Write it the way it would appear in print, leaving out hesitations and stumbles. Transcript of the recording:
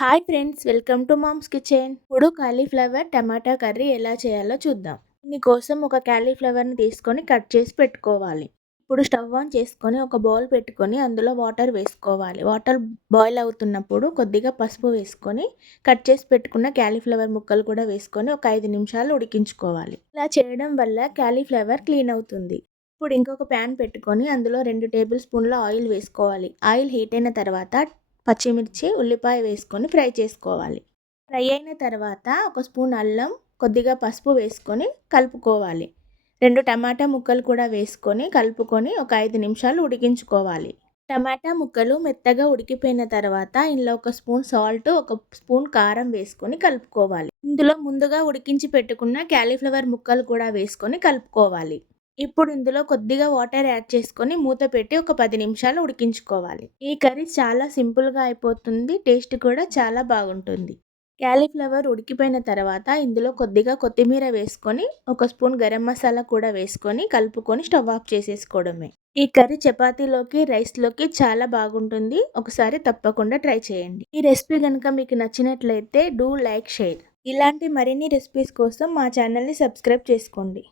Hi friends, welcome to mom's kitchen. ఇప్పుడు cauliflower టమాటా curry ఎలా చేయాలో చూద్దాం. దీనికోసం ఒక కాలీఫ్లవర్ని తీసుకొని కట్ చేసి పెట్టుకోవాలి. ఇప్పుడు స్టవ్ ఆన్ చేసుకొని ఒక బౌల్ పెట్టుకొని అందులో వాటర్ వేసుకోవాలి. వాటర్ బాయిల్ అవుతున్నప్పుడు కొద్దిగా పసుపు వేసుకొని కట్ చేసి పెట్టుకున్న కాలీఫ్లవర్ ముక్కలు కూడా వేసుకొని ఒక 5 నిమిషాలు ఉడికించుకోవాలి. ఇలా చేయడం వల్ల కాలీఫ్లవర్ క్లీన్ అవుతుంది. ఇప్పుడు ఇంకొక ప్యాన్ పెట్టుకొని అందులో 2 టేబుల్ స్పూన్ల ఆయిల్ వేసుకోవాలి. ఆయిల్ హీట్ అయిన తర్వాత పచ్చిమిర్చి, ఉల్లిపాయ వేసుకొని ఫ్రై చేసుకోవాలి. ఫ్రై అయిన తర్వాత ఒక స్పూన్ అల్లం, కొద్దిగా పసుపు వేసుకొని కలుపుకోవాలి. 2 టమాటా ముక్కలు కూడా వేసుకొని కలుపుకొని ఒక 5 నిమిషాలు ఉడికించుకోవాలి. టమాటా ముక్కలు మెత్తగా ఉడికిపోయిన తర్వాత ఇందులో ఒక స్పూన్ సాల్ట్, ఒక స్పూన్ కారం వేసుకొని కలుపుకోవాలి. ఇందులో ముందుగా ఉడికించి పెట్టుకున్న కాలీఫ్లవర్ ముక్కలు కూడా వేసుకొని కలుపుకోవాలి. ఇప్పుడు ఇందులో కొద్దిగా వాటర్ యాడ్ చేసుకొని మూత పెట్టి ఒక 10 నిమిషాలు ఉడికించుకోవాలి. ఈ కర్రీ చాలా సింపుల్గా అయిపోతుంది. టేస్ట్ కూడా చాలా బాగుంటుంది. కాలీఫ్లవర్ ఉడికిపోయిన తర్వాత ఇందులో కొద్దిగా కొత్తిమీర వేసుకొని ఒక స్పూన్ గరం మసాలా కూడా వేసుకొని కలుపుకొని స్టవ్ ఆఫ్ చేసేసుకోవడమే. ఈ కర్రీ చపాతీలోకి, రైస్లోకి చాలా బాగుంటుంది. ఒకసారి తప్పకుండా ట్రై చేయండి. ఈ రెసిపీ కనుక మీకు నచ్చినట్లయితే డూ లైక్, షేర్. ఇలాంటి మరిన్ని రెసిపీస్ కోసం మా ఛానల్ని సబ్స్క్రైబ్ చేసుకోండి.